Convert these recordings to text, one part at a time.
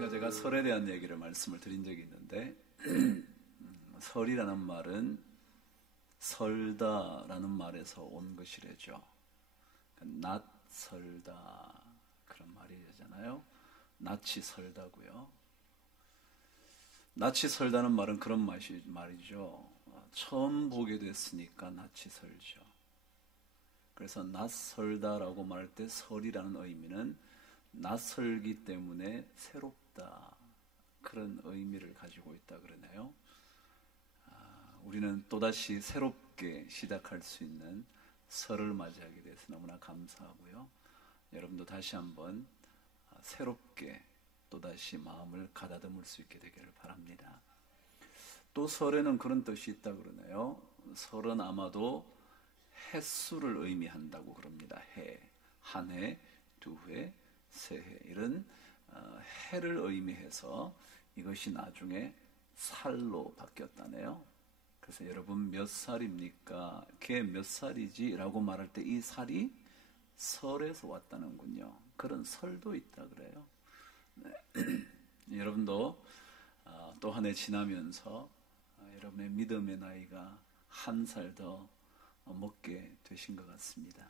그러니까 제가 설에 대한 얘기를 말씀을 드린 적이 있는데 설이라는 말은 설다라는 말에서 온 것이래죠. 낯설다 그런 말이잖아요. 낯이 설다고요. 낯이 설다는 말은 그런 말이죠. 처음 보게 됐으니까 낯이 설죠. 그래서 낯설다라고 말할 때 설이라는 의미는 낯설기 때문에 새롭다 그런 의미를 가지고 있다 그러네요. 우리는 또다시 새롭게 시작할 수 있는 설을 맞이하게 돼서 너무나 감사하고요. 여러분도 다시 한번 새롭게 또다시 마음을 가다듬을 수 있게 되기를 바랍니다. 또 설에는 그런 뜻이 있다 그러네요. 설은 아마도 햇수를 의미한다고 그럽니다. 해, 한 해, 두 해, 세 해 이런 해를 의미해서 이것이 나중에 살로 바뀌었다네요. 그래서 여러분 몇 살입니까? 걔 몇 살이지? 라고 말할 때 이 살이 설에서 왔다는군요. 그런 설도 있다 그래요. 네. 여러분도 또 한 해 지나면서 여러분의 믿음의 나이가 한 살 더 먹게 되신 것 같습니다.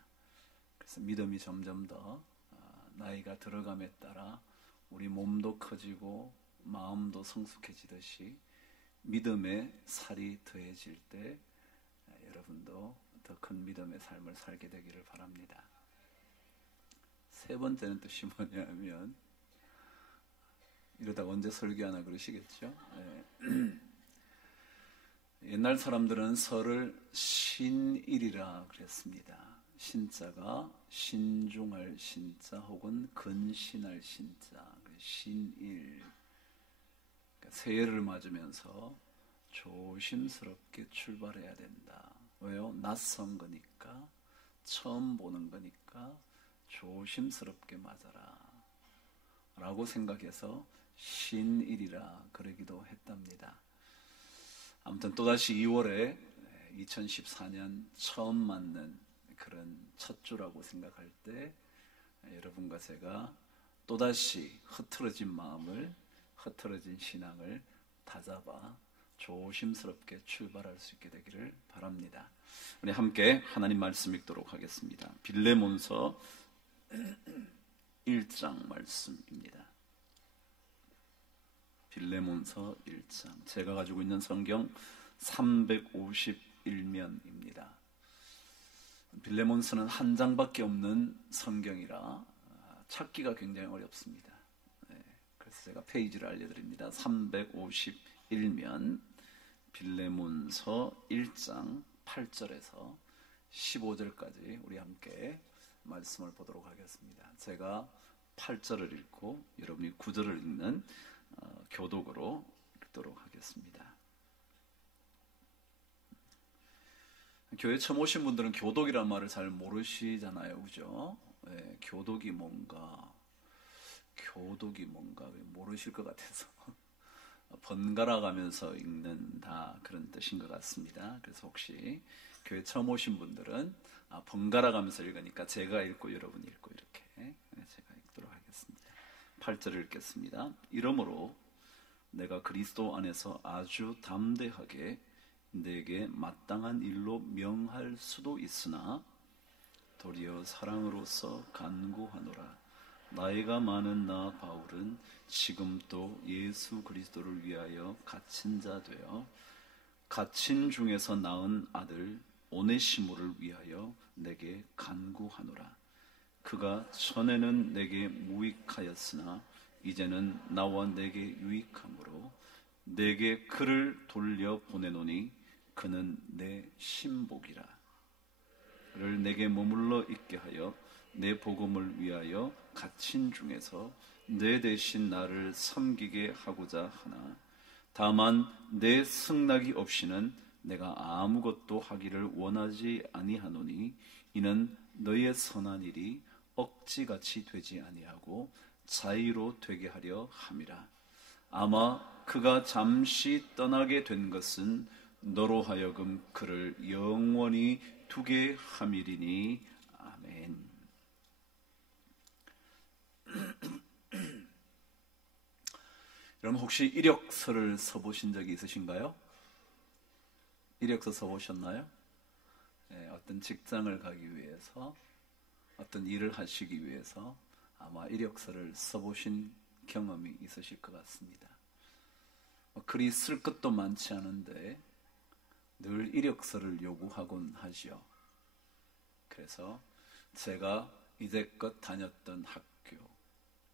그래서 믿음이 점점 더 나이가 들어감에 따라 우리 몸도 커지고 마음도 성숙해지듯이 믿음의 살이 더해질 때 여러분도 더 큰 믿음의 삶을 살게 되기를 바랍니다. 세 번째는 뜻이 뭐냐면 이러다 언제 설교하나 그러시겠죠? 네. 옛날 사람들은 설을 신일이라 그랬습니다. 신자가 신중할 신자 혹은 근신할 신자, 신일. 새해를 맞으면서 조심스럽게 출발해야 된다. 왜요? 낯선 거니까, 처음 보는 거니까 조심스럽게 맞아라 라고 생각해서 신일이라 그러기도 했답니다. 아무튼 또다시 2월에 2014년 처음 맞는 그런 첫 주라고 생각할 때 여러분과 제가 또다시 흐트러진 마음을, 흐트러진 신앙을 다잡아 조심스럽게 출발할 수 있게 되기를 바랍니다. 우리 함께 하나님 말씀 읽도록 하겠습니다. 빌레몬서 1장 말씀입니다. 빌레몬서 1장. 제가 가지고 있는 성경 351면입니다. 빌레몬서는 한 장밖에 없는 성경이라 찾기가 굉장히 어렵습니다. 그래서 제가 페이지를 알려드립니다. 351면 빌레몬서 1장 8절에서 15절까지 우리 함께 말씀을 보도록 하겠습니다. 제가 8절을 읽고 여러분이 9절을 읽는 교독으로 읽도록 하겠습니다. 교회 처음 오신 분들은 교독이란 말을 잘 모르시잖아요, 그죠? 네, 교독이 뭔가 모르실 것 같아서 번갈아 가면서 읽는다 그런 뜻인 것 같습니다. 그래서 혹시 교회 처음 오신 분들은 번갈아 가면서 읽으니까 제가 읽고 여러분이 읽고 이렇게 제가 읽도록 하겠습니다. 8절을 읽겠습니다. 이러므로 내가 그리스도 안에서 아주 담대하게 내게 마땅한 일로 명할 수도 있으나 도리어 사랑으로서 간구하노라. 나이가 많은 나 바울은 지금 또 예수 그리스도를 위하여 갇힌 자 되어 갇힌 중에서 낳은 아들 오네시모를 위하여 내게 간구하노라. 그가 전에는 내게 무익하였으나 이제는 나와 내게 유익함으로 내게 그를 돌려 보내노니 그는 내 신복이라. 그를 내게 머물러 있게 하여 내 복음을 위하여 갇힌 중에서 내 대신 나를 섬기게 하고자 하나 다만 내 승낙이 없이는 내가 아무것도 하기를 원하지 아니하노니 이는 너의 선한 일이 억지같이 되지 아니하고 자의로 되게 하려 함이라. 아마 그가 잠시 떠나게 된 것은 너로 하여금 그를 영원히 두게 함이리니. 아멘. 여러분 혹시 이력서를 써보신 적이 있으신가요? 이력서 써보셨나요? 네, 어떤 직장을 가기 위해서, 어떤 일을 하시기 위해서 아마 이력서를 써보신 경험이 있으실 것 같습니다. 글이 쓸 것도 많지 않은데 늘 이력서를 요구하곤 하죠. 그래서 제가 이제껏 다녔던 학교,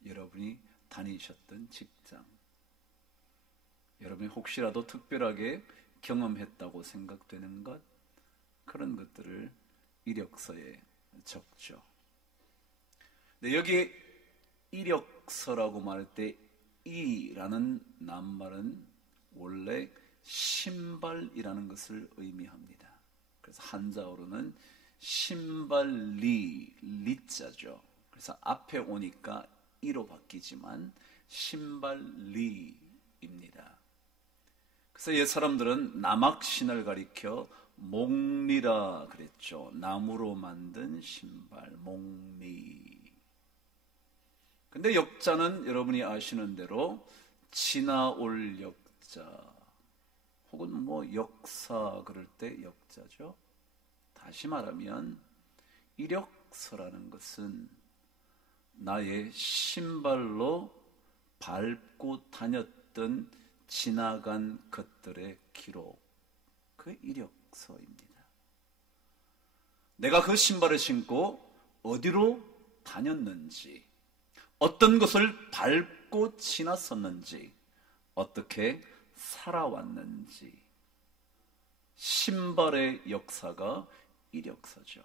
여러분이 다니셨던 직장, 여러분이 혹시라도 특별하게 경험했다고 생각되는 것, 그런 것들을 이력서에 적죠. 근데 여기 이력서라고 말할 때 이라는 낱말은 원래 신발이라는 것을 의미합니다. 그래서 한자어로는 신발리, 리자죠. 그래서 앞에 오니까 이로 바뀌지만 신발리입니다. 그래서 옛 사람들은 남악신을 가리켜 몽리라 그랬죠. 나무로 만든 신발, 몽리. 근데 역자는 여러분이 아시는 대로 지나올 역자, 혹은 역사 그럴 때 역자죠. 다시 말하면 이력서라는 것은 나의 신발로 밟고 다녔던 지나간 것들의 기록, 그 이력서입니다. 내가 그 신발을 신고 어디로 다녔는지, 어떤 것을 밟고 지났었는지, 어떻게 살아왔는지, 신발의 역사가 이력서죠.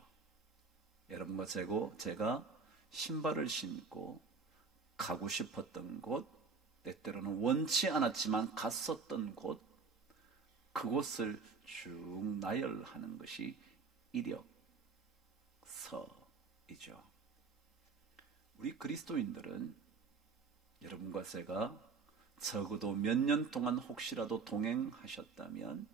여러분과 제가 신발을 신고 가고 싶었던 곳, 때때로는 원치 않았지만 갔었던 곳, 그곳을 쭉 나열하는 것이 이력서이죠. 우리 그리스도인들은 여러분과 제가 적어도 몇 년 동안 혹시라도 동행하셨다면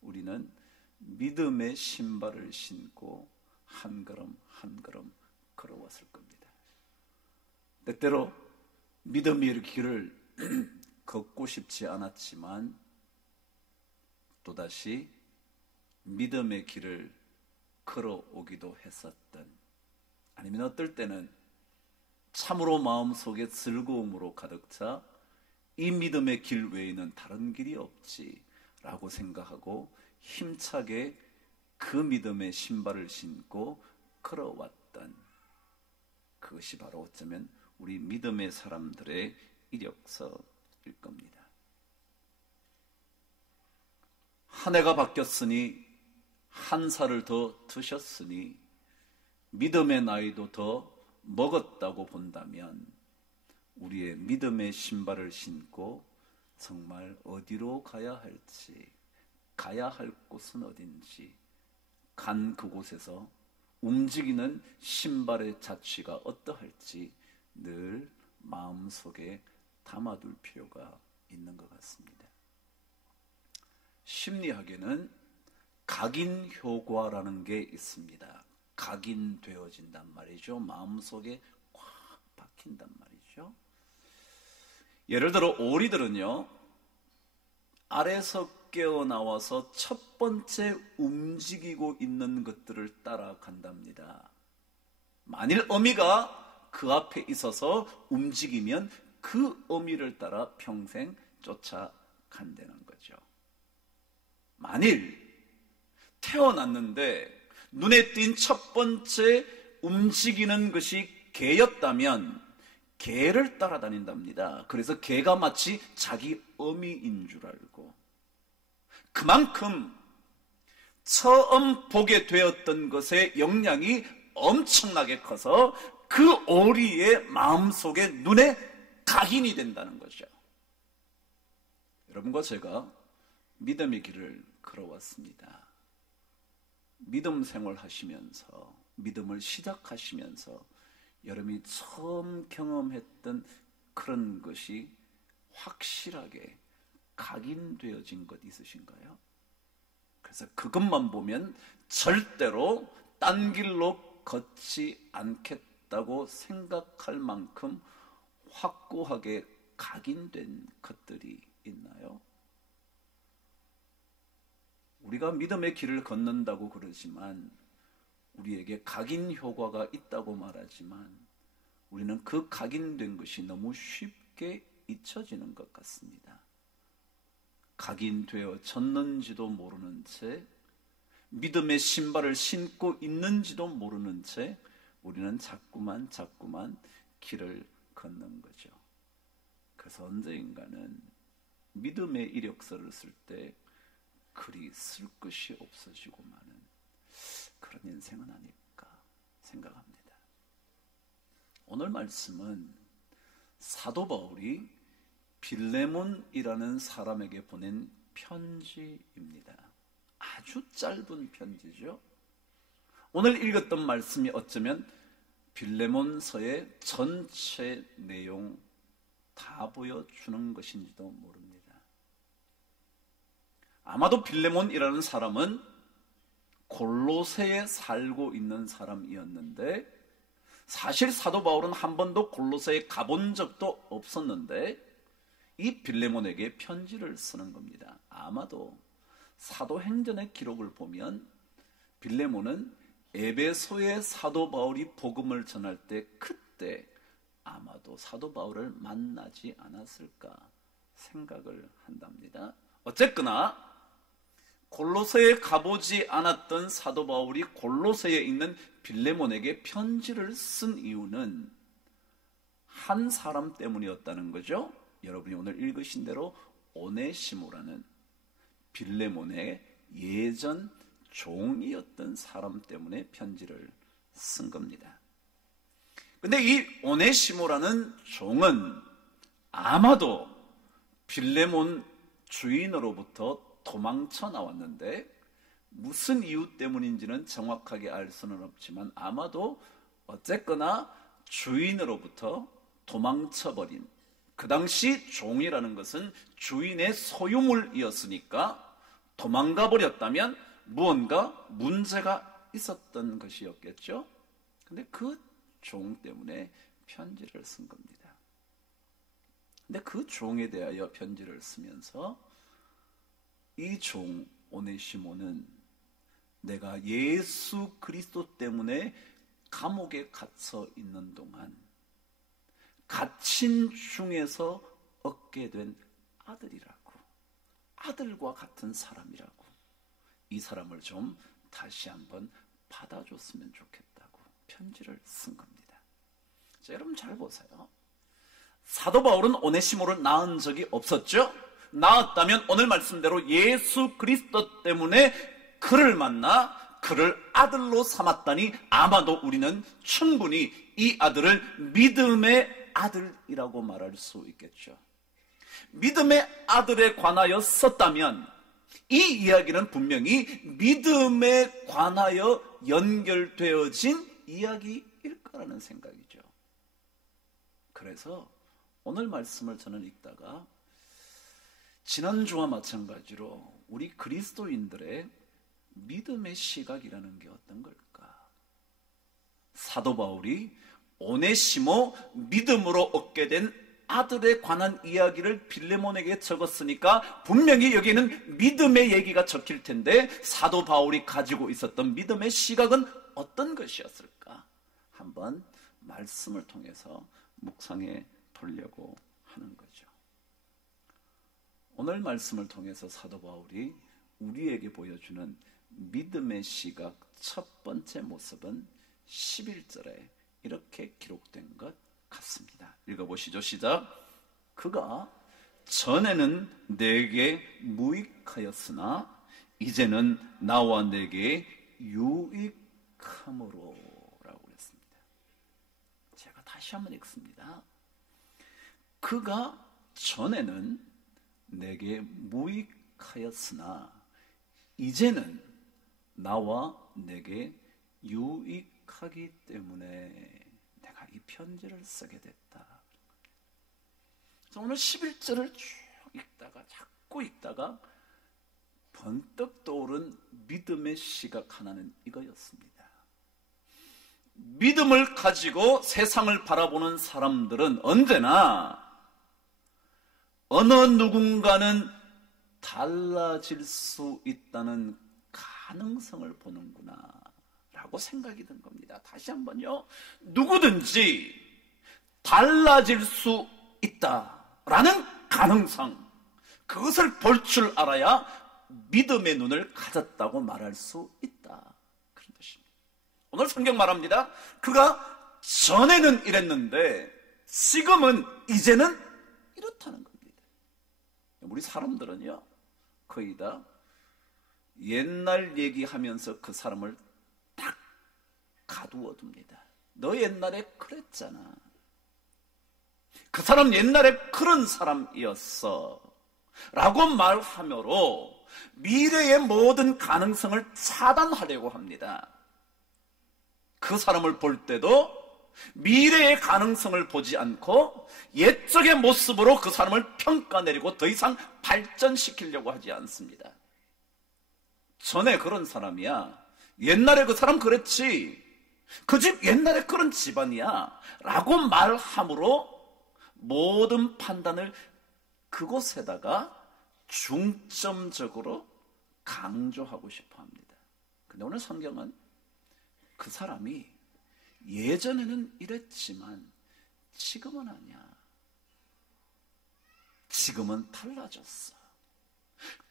우리는 믿음의 신발을 신고 한 걸음 한 걸음 걸어왔을 겁니다. 때때로 믿음의 길을 걷고 싶지 않았지만 또다시 믿음의 길을 걸어오기도 했었던, 아니면 어떨 때는 참으로 마음속에 즐거움으로 가득 차 이 믿음의 길 외에는 다른 길이 없지 라고 생각하고 힘차게 그 믿음의 신발을 신고 걸어왔던, 그것이 바로 어쩌면 우리 믿음의 사람들의 이력서일 겁니다. 한 해가 바뀌었으니, 한 살을 더 드셨으니, 믿음의 나이도 더 먹었다고 본다면 우리의 믿음의 신발을 신고 정말 어디로 가야 할지, 가야 할 곳은 어딘지, 간 그곳에서 움직이는 신발의 자취가 어떠할지 늘 마음속에 담아둘 필요가 있는 것 같습니다. 심리학에는 각인효과라는 게 있습니다. 각인되어진단 말이죠. 마음속에 꽉 박힌단 말이죠. 예를 들어 오리들은요, 알에서 깨어나와서 첫 번째 움직이고 있는 것들을 따라간답니다. 만일 어미가 그 앞에 있어서 움직이면 그 어미를 따라 평생 쫓아간다는 거죠. 만일 태어났는데 눈에 띈 첫 번째 움직이는 것이 개였다면 개를 따라다닌답니다. 그래서 개가 마치 자기 어미인 줄 알고, 그만큼 처음 보게 되었던 것의 영향이 엄청나게 커서 그 오리의 마음속에 눈에 각인이 된다는 거죠. 여러분과 제가 믿음의 길을 걸어왔습니다. 믿음 생활하시면서, 믿음을 시작하시면서 여러분이 처음 경험했던 그런 것이 확실하게 각인되어진 것 있으신가요? 그래서 그것만 보면 절대로 딴 길로 걷지 않겠다고 생각할 만큼 확고하게 각인된 것들이 있나요? 우리가 믿음의 길을 걷는다고 그러지만, 우리에게 각인 효과가 있다고 말하지만, 우리는 그 각인된 것이 너무 쉽게 잊혀지는 것 같습니다. 각인되어 졌는지도 모르는 채, 믿음의 신발을 신고 있는지도 모르는 채 우리는 자꾸만 길을 걷는 거죠. 그래서 언젠가는 믿음의 이력서를 쓸 때 글이 쓸 것이 없어지고 마는 그런 인생은 아닐까 생각합니다. 오늘 말씀은 사도 바울이 빌레몬이라는 사람에게 보낸 편지입니다. 아주 짧은 편지죠. 오늘 읽었던 말씀이 어쩌면 빌레몬서의 전체 내용 다 보여주는 것인지도 모릅니다. 아마도 빌레몬이라는 사람은 골로새에 살고 있는 사람이었는데, 사실 사도 바울은 한 번도 골로새에 가본 적도 없었는데 이 빌레몬에게 편지를 쓰는 겁니다. 아마도 사도행전의 기록을 보면 빌레몬은 에베소에 사도 바울이 복음을 전할 때 그때 아마도 사도 바울을 만나지 않았을까 생각을 한답니다. 어쨌거나 골로새에 가보지 않았던 사도 바울이 골로새에 있는 빌레몬에게 편지를 쓴 이유는 한 사람 때문이었다는 거죠. 여러분이 오늘 읽으신 대로 오네시모라는 빌레몬의 예전 종이었던 사람 때문에 편지를 쓴 겁니다. 근데 이 오네시모라는 종은 아마도 빌레몬 주인으로부터 도망쳐 나왔는데, 무슨 이유 때문인지는 정확하게 알 수는 없지만 아마도 어쨌거나 주인으로부터 도망쳐버린, 그 당시 종이라는 것은 주인의 소유물이었으니까 도망가 버렸다면 무언가 문제가 있었던 것이었겠죠. 근데 그 종 때문에 편지를 쓴 겁니다. 근데 그 종에 대하여 편지를 쓰면서 이 종 오네시모는 내가 예수 그리스도 때문에 감옥에 갇혀 있는 동안 갇힌 중에서 얻게 된 아들이라고, 아들과 같은 사람이라고, 이 사람을 좀 다시 한번 받아줬으면 좋겠다고 편지를 쓴 겁니다. 자, 여러분 잘 보세요. 사도 바울은 오네시모를 낳은 적이 없었죠? 낳았다면 오늘 말씀대로 예수 그리스도 때문에 그를 만나 그를 아들로 삼았다니 아마도 우리는 충분히 이 아들을 믿음의 아들이라고 말할 수 있겠죠. 믿음의 아들에 관하여 썼다면 이 이야기는 분명히 믿음에 관하여 연결되어진 이야기일 거라는 생각이죠. 그래서 오늘 말씀을 저는 읽다가 지난주와 마찬가지로 우리 그리스도인들의 믿음의 시각이라는 게 어떤 걸까? 사도 바울이 오네시모 믿음으로 얻게 된 아들에 관한 이야기를 빌레몬에게 적었으니까 분명히 여기에는 믿음의 얘기가 적힐 텐데 사도 바울이 가지고 있었던 믿음의 시각은 어떤 것이었을까? 한번 말씀을 통해서 묵상해 보려고 하는 거죠. 오늘 말씀을 통해서 사도 바울이 우리에게 보여주는 믿음의 시각 첫 번째 모습은 11절에 이렇게 기록된 것 같습니다. 읽어보시죠. 시작. 그가 전에는 내게 무익하였으나 이제는 나와 내게 유익함으로 라고 했습니다. 제가 다시 한번 읽습니다. 그가 전에는 내게 무익하였으나 이제는 나와 내게 유익하기 때문에 내가 이 편지를 쓰게 됐다. 그래서 오늘 11절을 쭉 읽다가 자꾸 읽다가 번뜩 떠오른 믿음의 시각 하나는 이거였습니다. 믿음을 가지고 세상을 바라보는 사람들은 언제나 어느 누군가는 달라질 수 있다는 가능성을 보는구나 라고 생각이 든 겁니다. 다시 한번요. 누구든지 달라질 수 있다라는 가능성, 그것을 볼 줄 알아야 믿음의 눈을 가졌다고 말할 수 있다, 그런 뜻입니다. 오늘 성경 말합니다. 그가 전에는 이랬는데 지금은, 이제는 이렇다는 겁니다. 우리 사람들은요, 거의 다 옛날 얘기하면서 그 사람을 딱 가두어 둡니다. 너 옛날에 그랬잖아. 그 사람 옛날에 그런 사람이었어 라고 말하므로 미래의 모든 가능성을 차단하려고 합니다. 그 사람을 볼 때도 미래의 가능성을 보지 않고 옛적의 모습으로 그 사람을 평가내리고 더 이상 발전시키려고 하지 않습니다. 전에 그런 사람이야. 옛날에 그 사람 그랬지. 그 집 옛날에 그런 집안이야 라고 말함으로 모든 판단을 그곳에다가 중점적으로 강조하고 싶어 합니다. 근데 오늘 성경은 그 사람이 예전에는 이랬지만 지금은 아니야. 지금은 달라졌어.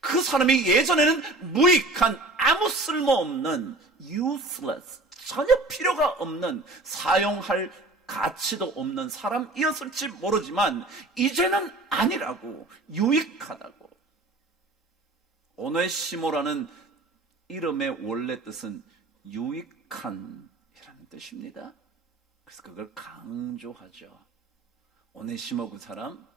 그 사람이 예전에는 무익한, 아무 쓸모없는, useless, 전혀 필요가 없는, 사용할 가치도 없는 사람이었을지 모르지만 이제는 아니라고, 유익하다고. 오네시모라는 이름의 원래 뜻은 유익한 이라는 뜻입니다. 그래서 그걸 강조하죠. 오네시모 그 사람,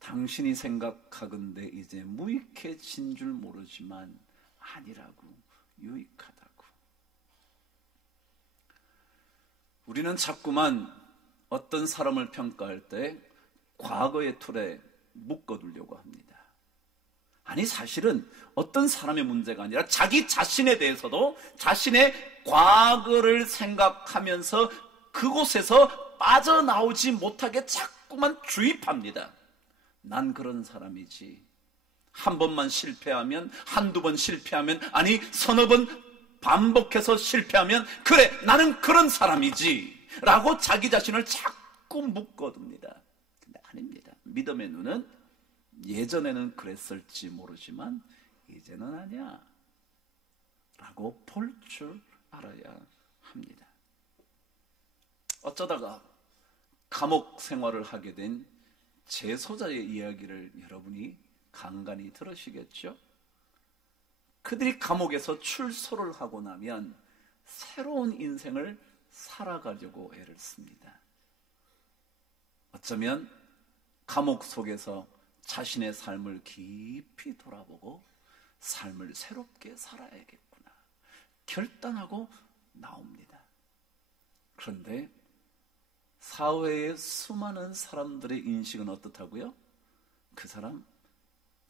당신이 생각하건대 이제 무익해진 줄 모르지만 아니라고, 유익하다고. 우리는 자꾸만 어떤 사람을 평가할 때 과거의 틀에 묶어두려고 합니다. 아니, 사실은 어떤 사람의 문제가 아니라 자기 자신에 대해서도 자신의 과거를 생각하면서 그곳에서 빠져나오지 못하게 자꾸만 주입합니다. 난 그런 사람이지. 한 번만 실패하면, 한두 번 실패하면, 아니 서너 번 반복해서 실패하면 그래, 나는 그런 사람이지 라고 자기 자신을 자꾸 묶어둡니다. 근데 아닙니다. 믿음의 눈은 예전에는 그랬을지 모르지만 이제는 아니야 라고 볼 줄 알아야 합니다. 어쩌다가 감옥 생활을 하게 된 재소자의 이야기를 여러분이 간간히 들으시겠죠? 그들이 감옥에서 출소를 하고 나면 새로운 인생을 살아가려고 애를 씁니다. 어쩌면 감옥 속에서 자신의 삶을 깊이 돌아보고 삶을 새롭게 살아야겠구나 결단하고 나옵니다. 그런데 사회의 수많은 사람들의 인식은 어떻다고요? 그 사람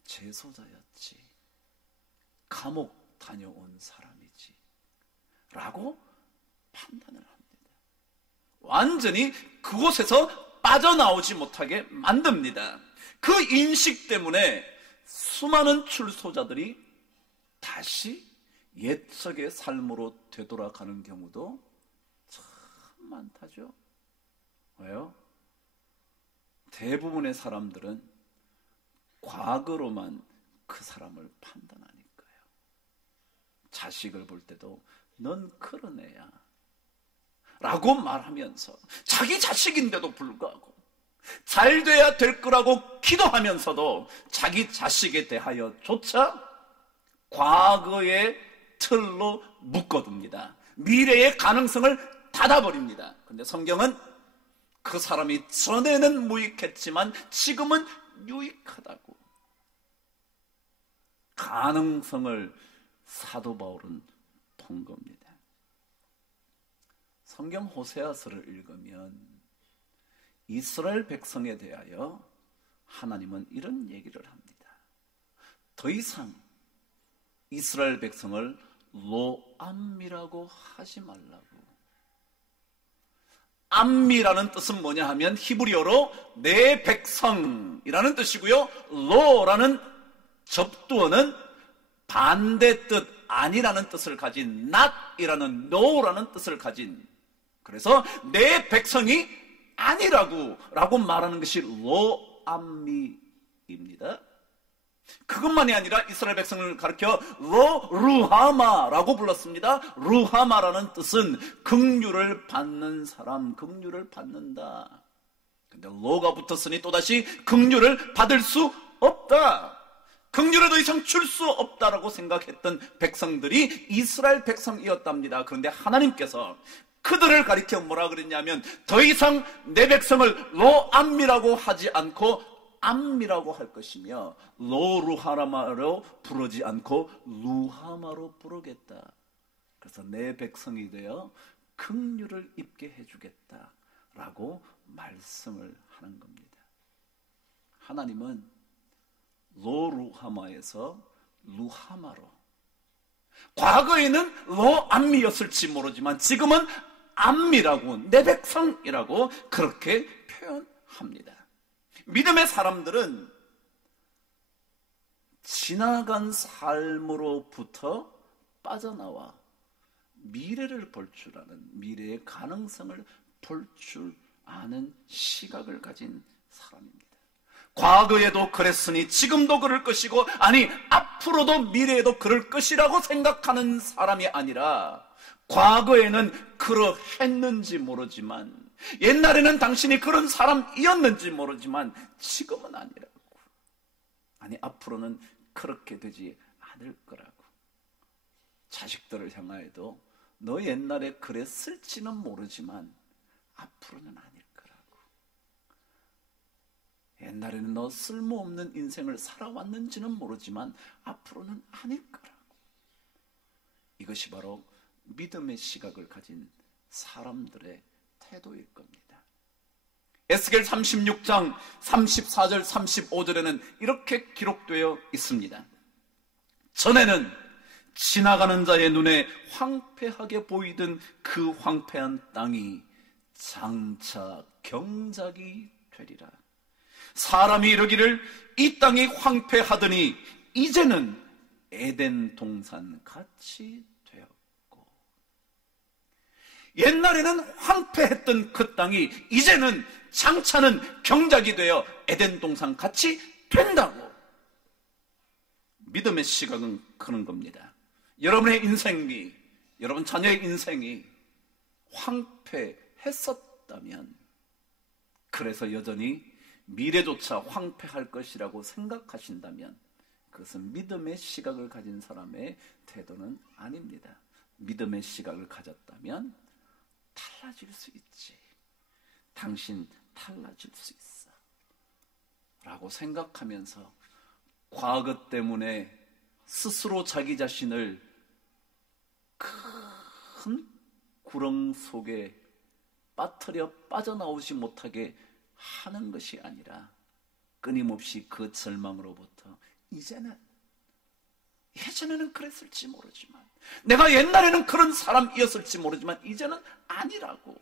재소자였지, 감옥 다녀온 사람이지 라고 판단을 합니다. 완전히 그곳에서 빠져나오지 못하게 만듭니다. 그 인식 때문에 수많은 출소자들이 다시 옛적의 삶으로 되돌아가는 경우도 참 많다죠. 왜요? 대부분의 사람들은 과거로만 그 사람을 판단하니까요. 자식을 볼 때도 넌 그런 애야 라고 말하면서 자기 자식인데도 불구하고 잘 돼야 될 거라고 기도하면서도 자기 자식에 대하여조차 과거의 틀로 묶어둡니다. 미래의 가능성을 닫아버립니다. 그런데 성경은 그 사람이 전에는 무익했지만 지금은 유익하다고, 가능성을 사도 바울은 본 겁니다. 성경 호세아서를 읽으면 이스라엘 백성에 대하여 하나님은 이런 얘기를 합니다. 더 이상 이스라엘 백성을 로암이라고 하지 말라고. 암미라는 뜻은 뭐냐 하면 히브리어로 내 백성이라는 뜻이고요. 로라는 접두어는 반대 뜻, 아니라는 뜻을 가진 not이라는 no라는 뜻을 가진, 그래서 내 백성이 아니라고 말하는 것이 로암미입니다. 그것만이 아니라 이스라엘 백성을 가리켜 루하마라고 불렀습니다. 루하마라는 뜻은 긍휼을 받는 사람, 긍휼을 받는다. 근데 로가 붙었으니 또다시 긍휼을 받을 수 없다, 긍휼을 더 이상 줄 수 없다라고 생각했던 백성들이 이스라엘 백성이었답니다. 그런데 하나님께서 그들을 가리켜 뭐라 그랬냐면 더 이상 내 백성을 로암미라고 하지 않고 암미라고 할 것이며 로루하마로 부르지 않고 루하마로 부르겠다. 그래서 내 백성이 되어 긍휼을 입게 해주겠다라고 말씀을 하는 겁니다. 하나님은 로루하마에서 루하마로, 과거에는 로암미였을지 모르지만 지금은 암미라고, 내 백성이라고 그렇게 표현합니다. 믿음의 사람들은 지나간 삶으로부터 빠져나와 미래를 볼 줄 아는, 미래의 가능성을 볼 줄 아는 시각을 가진 사람입니다. 과거에도 그랬으니 지금도 그럴 것이고, 아니 앞으로도 미래에도 그럴 것이라고 생각하는 사람이 아니라, 과거에는 그러했는지 모르지만, 옛날에는 당신이 그런 사람이었는지 모르지만 지금은 아니라고, 아니 앞으로는 그렇게 되지 않을 거라고. 자식들을 향하여도 너 옛날에 그랬을지는 모르지만 앞으로는 아닐 거라고. 옛날에는 너 쓸모없는 인생을 살아왔는지는 모르지만 앞으로는 아닐 거라고. 이것이 바로 믿음의 시각을 가진 사람들의 태도일 겁니다. 에스겔 36장 34절 35절에는 이렇게 기록되어 있습니다. 전에는 지나가는 자의 눈에 황폐하게 보이던 그 황폐한 땅이 장차 경작이 되리라. 사람이 이르기를 이 땅이 황폐하더니 이제는 에덴 동산 같이 되었고, 옛날에는 황폐했던 그 땅이 이제는 장차는 경작이 되어 에덴 동산 같이 된다고. 믿음의 시각은 그런 겁니다. 여러분의 인생이, 여러분 자녀의 인생이 황폐했었다면, 그래서 여전히 미래조차 황폐할 것이라고 생각하신다면 그것은 믿음의 시각을 가진 사람의 태도는 아닙니다. 믿음의 시각을 가졌다면 달라질 수 있지, 당신 달라질 수 있어 라고 생각하면서 과거 때문에 스스로 자기 자신을 큰 구렁 속에 빠뜨려 빠져나오지 못하게 하는 것이 아니라 끊임없이 그 절망으로부터 예전에는 그랬을지 모르지만, 내가 옛날에는 그런 사람이었을지 모르지만 이제는 아니라고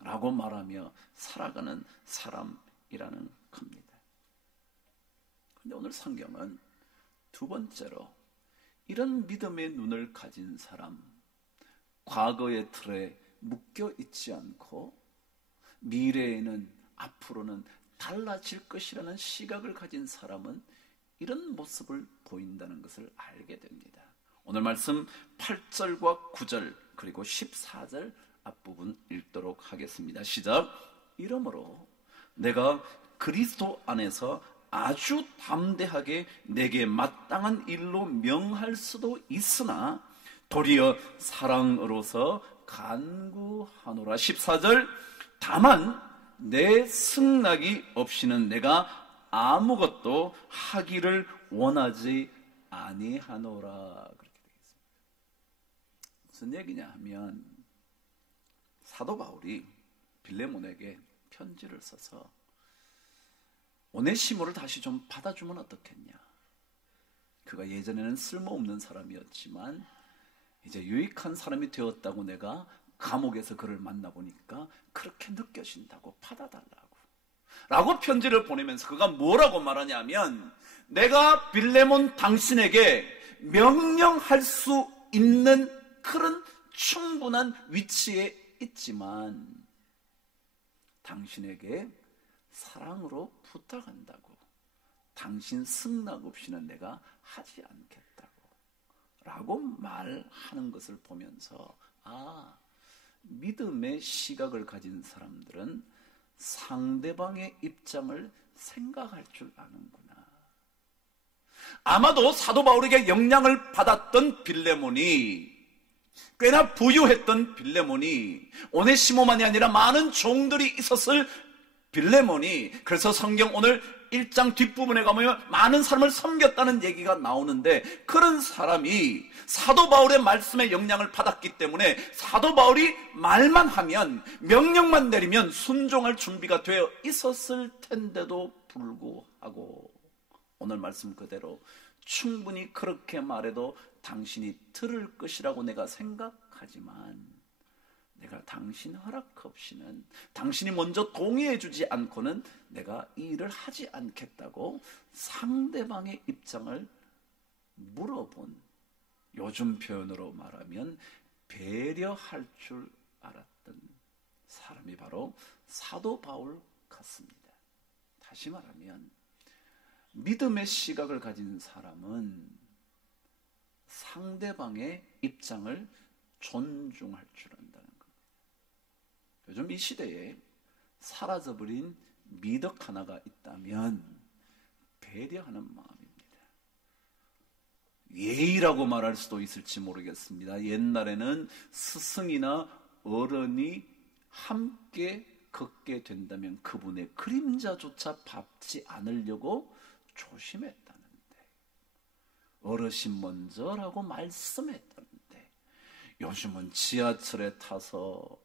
라고 말하며 살아가는 사람이라는 겁니다. 그런데 오늘 성경은 두 번째로 이런 믿음의 눈을 가진 사람, 과거의 틀에 묶여 있지 않고 미래에는, 앞으로는 달라질 것이라는 시각을 가진 사람은 이런 모습을 보인다는 것을 알게 됩니다. 오늘 말씀 8절과 9절 그리고 14절 앞부분 읽도록 하겠습니다. 시작. 이러므로 내가 그리스도 안에서 아주 담대하게 내게 마땅한 일로 명할 수도 있으나 도리어 사랑으로서 간구하노라. 14절. 다만 내 승낙이 없이는 내가 아무것도 하기를 원하지 아니하노라. 그렇게 되겠습니다. 무슨 얘기냐 하면, 사도 바울이 빌레몬에게 편지를 써서 오네시모를 다시 좀 받아주면 어떻겠냐. 그가 예전에는 쓸모없는 사람이었지만 이제 유익한 사람이 되었다고 내가 감옥에서 그를 만나보니까 그렇게 느껴진다고 받아달라고 라고 편지를 보내면서 그가 뭐라고 말하냐면, 내가 빌레몬 당신에게 명령할 수 있는 그런 충분한 위치에 있지만 당신에게 사랑으로 부탁한다고, 당신 승낙 없이는 내가 하지 않겠다고 라고 말하는 것을 보면서, 믿음의 시각을 가진 사람들은 상대방의 입장을 생각할 줄 아는구나. 아마도 사도 바울에게 영향을 받았던 빌레몬이, 꽤나 부유했던 빌레몬이, 오네시모만이 아니라 많은 종들이 있었을 빌레몬이, 그래서 성경 오늘 1장 뒷부분에 가보면 많은 사람을 섬겼다는 얘기가 나오는데, 그런 사람이 사도 바울의 말씀에 영향을 받았기 때문에 사도 바울이 말만 하면, 명령만 내리면 순종할 준비가 되어 있었을 텐데도 불구하고 오늘 말씀 그대로 충분히 그렇게 말해도 당신이 들을 것이라고 내가 생각하지만, 내가 당신 허락 없이는, 당신이 먼저 동의해 주지 않고는 내가 이 일을 하지 않겠다고 상대방의 입장을 물어본, 요즘 표현으로 말하면 배려할 줄 알았던 사람이 바로 사도 바울 같습니다. 다시 말하면 믿음의 시각을 가진 사람은 상대방의 입장을 존중할 줄 안다는 겁니다. 요즘 이 시대에 사라져버린 미덕 하나가 있다면 배려하는 마음입니다. 예의라고 말할 수도 있을지 모르겠습니다. 옛날에는 스승이나 어른이 함께 걷게 된다면 그분의 그림자조차 밟지 않으려고 조심했다는데, 어르신 먼저라고 말씀했다는데, 요즘은 지하철에 타서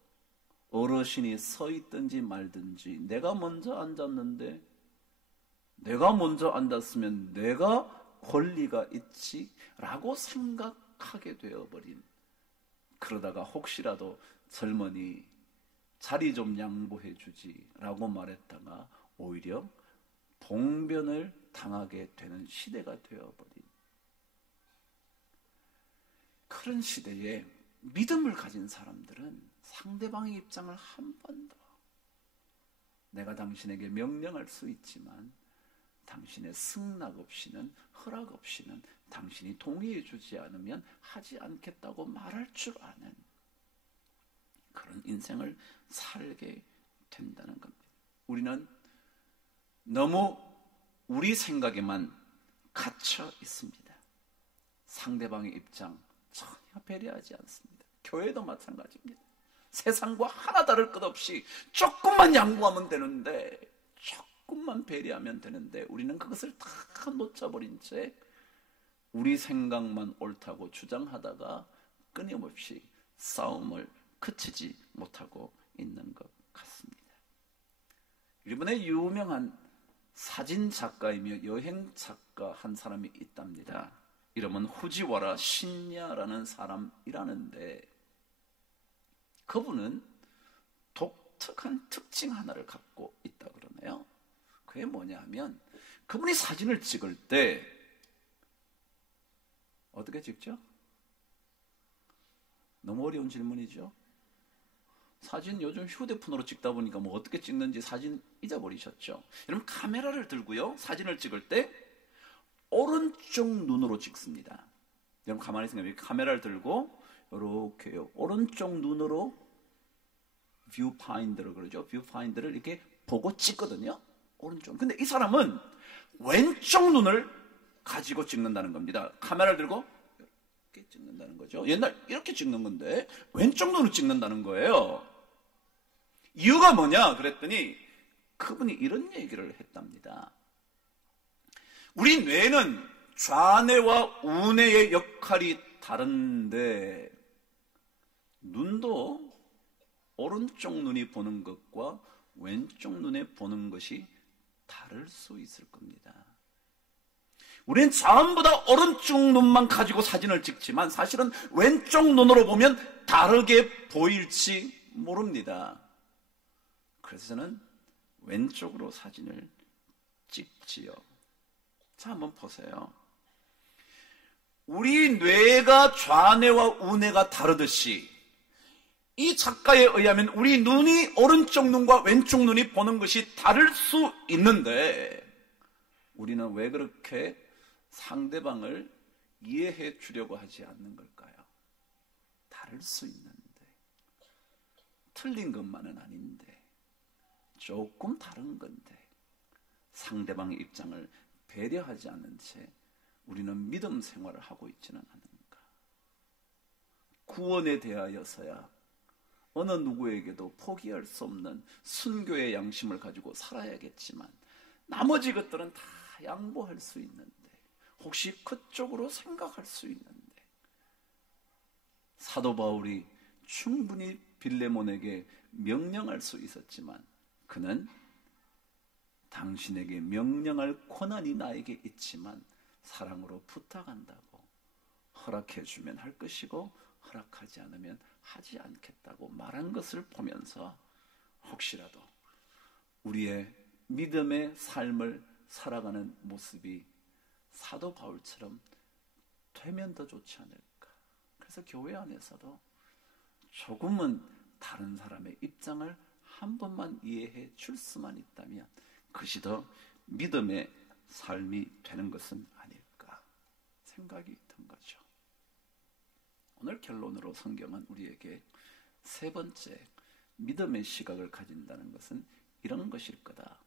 어르신이 서 있든지 말든지 내가 먼저 앉았는데, 내가 먼저 앉았으면 내가 권리가 있지 라고 생각하게 되어버린, 그러다가 혹시라도 젊은이 자리 좀 양보해 주지 라고 말했다가 오히려 봉변을 당하게 되는 시대가 되어버린, 그런 시대에 믿음을 가진 사람들은 상대방의 입장을 한 번 더, 내가 당신에게 명령할 수 있지만 당신의 승낙 없이는, 허락 없이는, 당신이 동의해 주지 않으면 하지 않겠다고 말할 줄 아는 그런 인생을 살게 된다는 겁니다. 우리는 너무 우리 생각에만 갇혀 있습니다. 상대방의 입장 전혀 배려하지 않습니다. 교회도 마찬가지입니다. 세상과 하나 다를 것 없이 조금만 양보하면 되는데, 조금만 배려하면 되는데, 우리는 그것을 다 놓쳐버린 채 우리 생각만 옳다고 주장하다가 끊임없이 싸움을 그치지 못하고 있는 것 같습니다. 일본의 유명한 사진 작가이며 여행 작가 한 사람이 있답니다. 이름은 후지와라 신야라는 사람이라는데, 그분은 독특한 특징 하나를 갖고 있다 그러네요. 그게 뭐냐 하면, 그분이 사진을 찍을 때 어떻게 찍죠? 너무 어려운 질문이죠. 사진 요즘 휴대폰으로 찍다 보니까 뭐 어떻게 찍는지 사진 잊어버리셨죠? 여러분, 카메라를 들고요, 사진을 찍을 때 오른쪽 눈으로 찍습니다. 여러분 가만히 생각해보면 카메라를 들고 이렇게요, 오른쪽 눈으로 뷰파인더를 그러죠. 뷰파인더를 이렇게 보고 찍거든요. 오른쪽. 근데 이 사람은 왼쪽 눈을 가지고 찍는다는 겁니다. 카메라를 들고 이렇게 찍는다는 거죠. 옛날 이렇게 찍는 건데 왼쪽 눈으로 찍는다는 거예요. 이유가 뭐냐 그랬더니 그분이 이런 얘기를 했답니다. 우리 뇌는 좌뇌와 우뇌의 역할이 다른데, 눈도 오른쪽 눈이 보는 것과 왼쪽 눈에 보는 것이 다를 수 있을 겁니다. 우리는 전부 다 오른쪽 눈만 가지고 사진을 찍지만 사실은 왼쪽 눈으로 보면 다르게 보일지 모릅니다. 그래서 저는 왼쪽으로 사진을 찍지요. 자, 한번 보세요. 우리 뇌가 좌뇌와 우뇌가 다르듯이 이 작가에 의하면 우리 눈이 오른쪽 눈과 왼쪽 눈이 보는 것이 다를 수 있는데 우리는 왜 그렇게 상대방을 이해해 주려고 하지 않는 걸까요? 다를 수 있는데, 틀린 것만은 아닌데, 조금 다른 건데 상대방의 입장을 배려하지 않는 채 우리는 믿음 생활을 하고 있지는 않은가? 구원에 대하여서야 어느 누구에게도 포기할 수 없는 순교의 양심을 가지고 살아야겠지만 나머지 것들은 다 양보할 수 있는데, 혹시 그쪽으로 생각할 수 있는데, 사도 바울이 충분히 빌레몬에게 명령할 수 있었지만 그는 당신에게 명령할 권한이 나에게 있지만 사랑으로 부탁한다고, 허락해주면 할 것이고 허락하지 않으면 하지 않겠다고 말한 것을 보면서 혹시라도 우리의 믿음의 삶을 살아가는 모습이 사도 바울처럼 되면 더 좋지 않을까. 그래서 교회 안에서도 조금은 다른 사람의 입장을 한 번만 이해해 줄 수만 있다면 그것이 더 믿음의 삶이 되는 것은 아닐까 생각이 든 거죠. 오늘 결론으로 성경은 우리에게 세 번째 믿음의 시각을 가진다는 것은 이런 것일 거다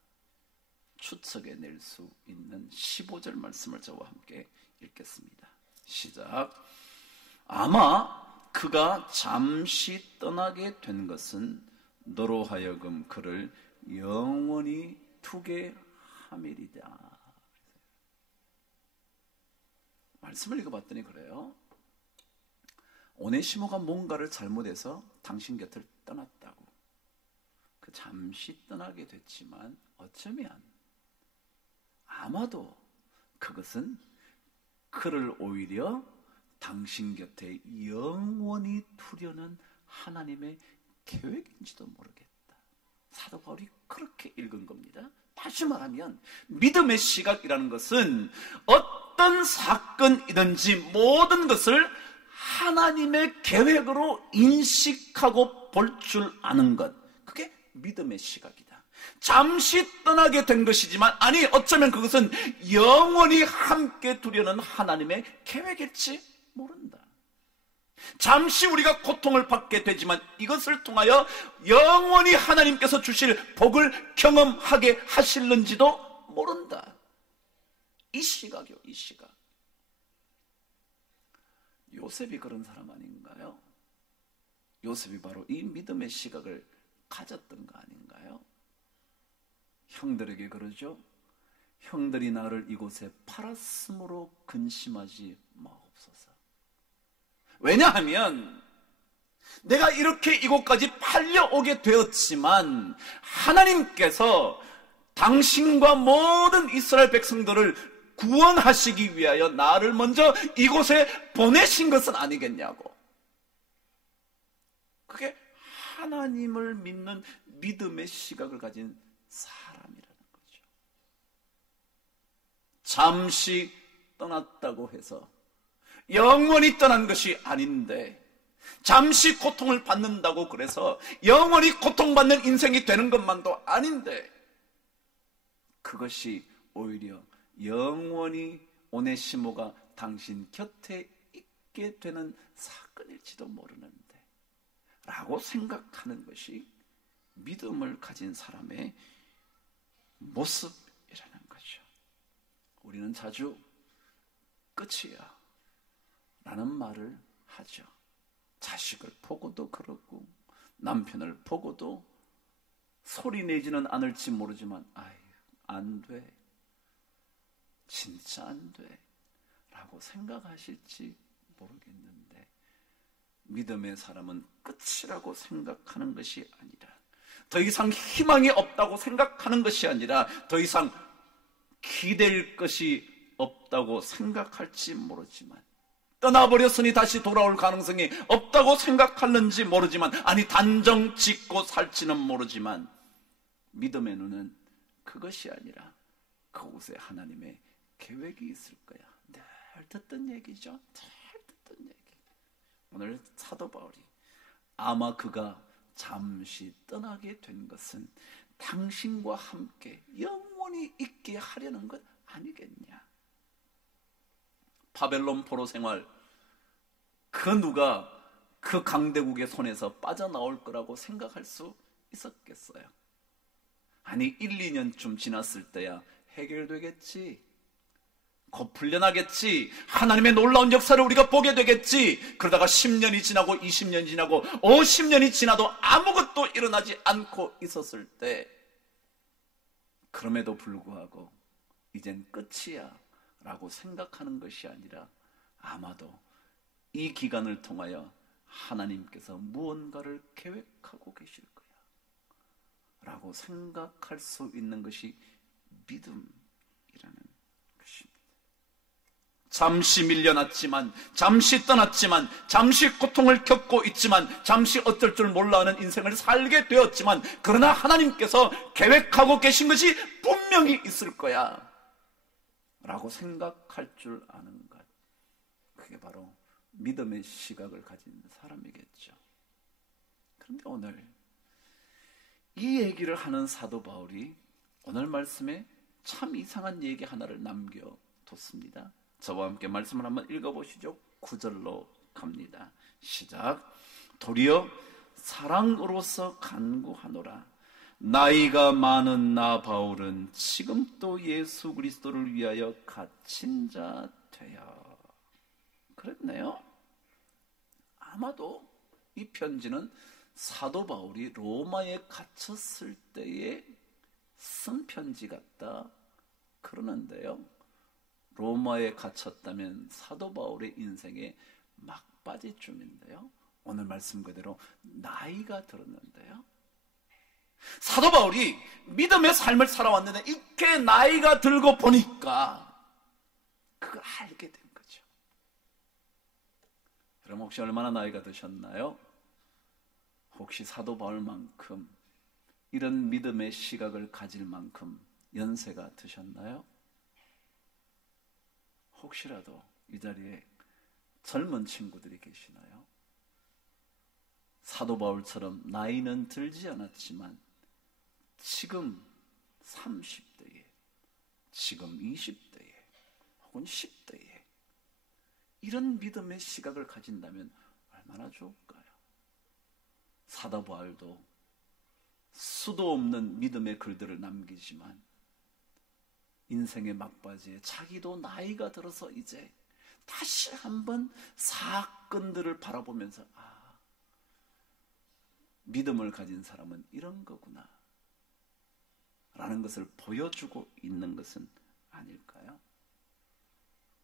추측해 낼 수 있는 15절 말씀을 저와 함께 읽겠습니다. 시작. 아마 그가 잠시 떠나게 된 것은 너로 하여금 그를 영원히 두게 함이리다. 말씀을 읽어봤더니 그래요. 오네시모가 뭔가를 잘못해서 당신 곁을 떠났다고. 그 잠시 떠나게 됐지만 어쩌면 아마도 그것은 그를 오히려 당신 곁에 영원히 두려는 하나님의 계획인지도 모르겠다. 사도 바울이 그렇게 읽은 겁니다. 다시 말하면 믿음의 시각이라는 것은 어떤 사건이든지 모든 것을 하나님의 계획으로 인식하고 볼 줄 아는 것, 그게 믿음의 시각이다. 잠시 떠나게 된 것이지만 아니 어쩌면 그것은 영원히 함께 두려는 하나님의 계획일지 모른다. 잠시 우리가 고통을 받게 되지만 이것을 통하여 영원히 하나님께서 주실 복을 경험하게 하실는지도 모른다. 이 시각이요, 이 시각. 요셉이 그런 사람 아닌가요? 요셉이 바로 이 믿음의 시각을 가졌던 거 아닌가요? 형들에게 그러죠. 형들이 나를 이곳에 팔았으므로 근심하지 마옵소서. 왜냐하면 내가 이렇게 이곳까지 팔려오게 되었지만 하나님께서 당신과 모든 이스라엘 백성들을 구원하시기 위하여 나를 먼저 이곳에 보내신 것은 아니겠냐고. 그게 하나님을 믿는 믿음의 시각을 가진 사람이라는 거죠. 잠시 떠났다고 해서 영원히 떠난 것이 아닌데, 잠시 고통을 받는다고 그래서 영원히 고통받는 인생이 되는 것만도 아닌데, 그것이 오히려 영원히 오네시모가 당신 곁에 있게 되는 사건일지도 모르는데 라고 생각하는 것이 믿음을 가진 사람의 모습이라는 거죠. 우리는 자주 끝이야 라는 말을 하죠. 자식을 보고도 그렇고 남편을 보고도 소리 내지는 않을지 모르지만 아유 안 돼, 진짜 안 돼 라고 생각하실지 모르겠는데 믿음의 사람은 끝이라고 생각하는 것이 아니라, 더 이상 희망이 없다고 생각하는 것이 아니라, 더 이상 기댈 것이 없다고 생각할지 모르지만, 떠나버렸으니 다시 돌아올 가능성이 없다고 생각하는지 모르지만, 아니 단정 짓고 살지는 모르지만, 믿음의 눈은 그것이 아니라 그곳에 하나님의 계획이 있을 거야. 늘 듣던 얘기죠. 늘 듣던 얘기. 오늘 사도 바울이 아마 그가 잠시 떠나게 된 것은 당신과 함께 영원히 있게 하려는 것 아니겠냐. 바벨론 포로 생활, 그 누가 그 강대국의 손에서 빠져나올 거라고 생각할 수 있었겠어요? 아니 1, 2년쯤 지났을 때야 해결되겠지, 곧 풀려나겠지, 하나님의 놀라운 역사를 우리가 보게 되겠지. 그러다가 10년이 지나고 20년이 지나고 50년이 지나도 아무것도 일어나지 않고 있었을 때, 그럼에도 불구하고 이젠 끝이야 라고 생각하는 것이 아니라, 아마도 이 기간을 통하여 하나님께서 무언가를 계획하고 계실 거야 라고 생각할 수 있는 것이 믿음이라는 것입니다. 잠시 밀려났지만, 잠시 떠났지만, 잠시 고통을 겪고 있지만, 잠시 어쩔 줄 몰라 하는 인생을 살게 되었지만, 그러나 하나님께서 계획하고 계신 것이 분명히 있을 거야 라고 생각할 줄 아는 것, 그게 바로 믿음의 시각을 가진 사람이겠죠. 그런데 오늘 이 얘기를 하는 사도 바울이 오늘 말씀에 참 이상한 얘기 하나를 남겨뒀습니다. 저와 함께 말씀을 한번 읽어보시죠. 9절로 갑니다. 시작. 도리어 사랑으로서 간구하노라. 나이가 많은 나 바울은 지금 또 예수 그리스도를 위하여 갇힌 자 되어. 그랬네요. 아마도 이 편지는 사도 바울이 로마에 갇혔을 때에 쓴 편지 같다 그러는데요. 로마에 갇혔다면 사도 바울의 인생의 막바지쯤인데요. 오늘 말씀 그대로 나이가 들었는데요. 사도 바울이 믿음의 삶을 살아왔는데 이렇게 나이가 들고 보니까 그걸 알게 된 거죠. 여러분 혹시 얼마나 나이가 드셨나요? 혹시 사도 바울만큼 이런 믿음의 시각을 가질 만큼 연세가 드셨나요? 혹시라도 이 자리에 젊은 친구들이 계시나요? 사도 바울처럼 나이는 들지 않았지만 지금 30대에, 지금 20대에, 혹은 10대에 이런 믿음의 시각을 가진다면 얼마나 좋을까요? 사도 바울도 수도 없는 믿음의 글들을 남기지만 인생의 막바지에 자기도 나이가 들어서 이제 다시 한번 사건들을 바라보면서 믿음을 가진 사람은 이런 거구나 라는 것을 보여주고 있는 것은 아닐까요?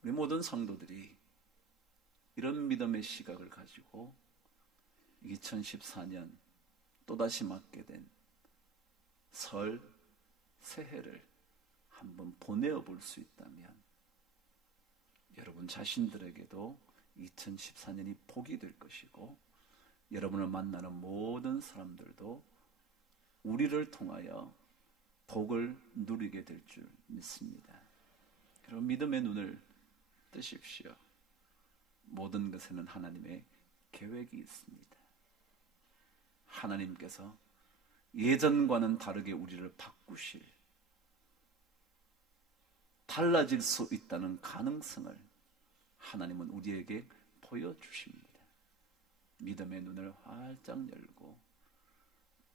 우리 모든 성도들이 이런 믿음의 시각을 가지고 2014년 또다시 맞게 된 설, 새해를 한번 보내어 볼 수 있다면 여러분 자신들에게도 2014년이 복이 될 것이고 여러분을 만나는 모든 사람들도 우리를 통하여 복을 누리게 될 줄 믿습니다. 여러분 믿음의 눈을 뜨십시오. 모든 것에는 하나님의 계획이 있습니다. 하나님께서 예전과는 다르게 우리를 바꾸실, 달라질 수 있다는 가능성을 하나님은 우리에게 보여주십니다. 믿음의 눈을 활짝 열고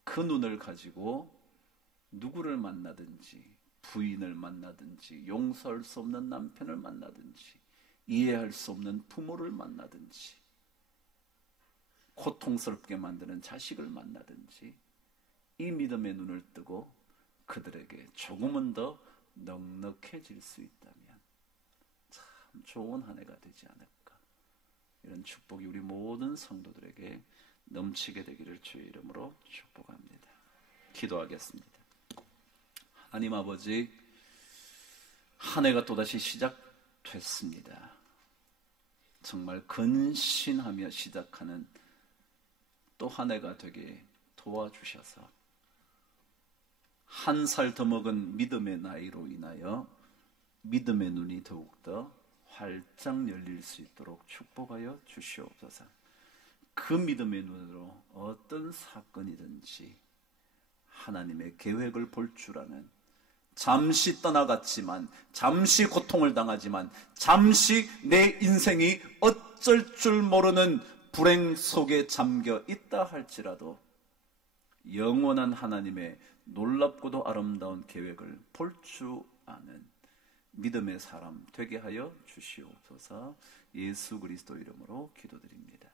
그 눈을 가지고 누구를 만나든지, 부인을 만나든지, 용서할 수 없는 남편을 만나든지, 이해할 수 없는 부모를 만나든지, 고통스럽게 만드는 자식을 만나든지 이 믿음의 눈을 뜨고 그들에게 조금은 더 넉넉해질 수 있다면 참 좋은 한 해가 되지 않을까. 이런 축복이 우리 모든 성도들에게 넘치게 되기를 주의 이름으로 축복합니다. 기도하겠습니다. 하나님 아버지, 한 해가 또다시 됐습니다. 정말 근신하며 시작하는 또 한 해가 되게 도와주셔서 1살 더 먹은 믿음의 나이로 인하여 믿음의 눈이 더욱더 활짝 열릴 수 있도록 축복하여 주시옵소서. 그 믿음의 눈으로 어떤 사건이든지 하나님의 계획을 볼 줄 아는, 잠시 떠나갔지만, 잠시 고통을 당하지만, 잠시 내 인생이 어쩔 줄 모르는 불행 속에 잠겨 있다 할지라도 영원한 하나님의 놀랍고도 아름다운 계획을 볼 줄 아는 믿음의 사람 되게 하여 주시옵소서. 예수 그리스도 이름으로 기도드립니다.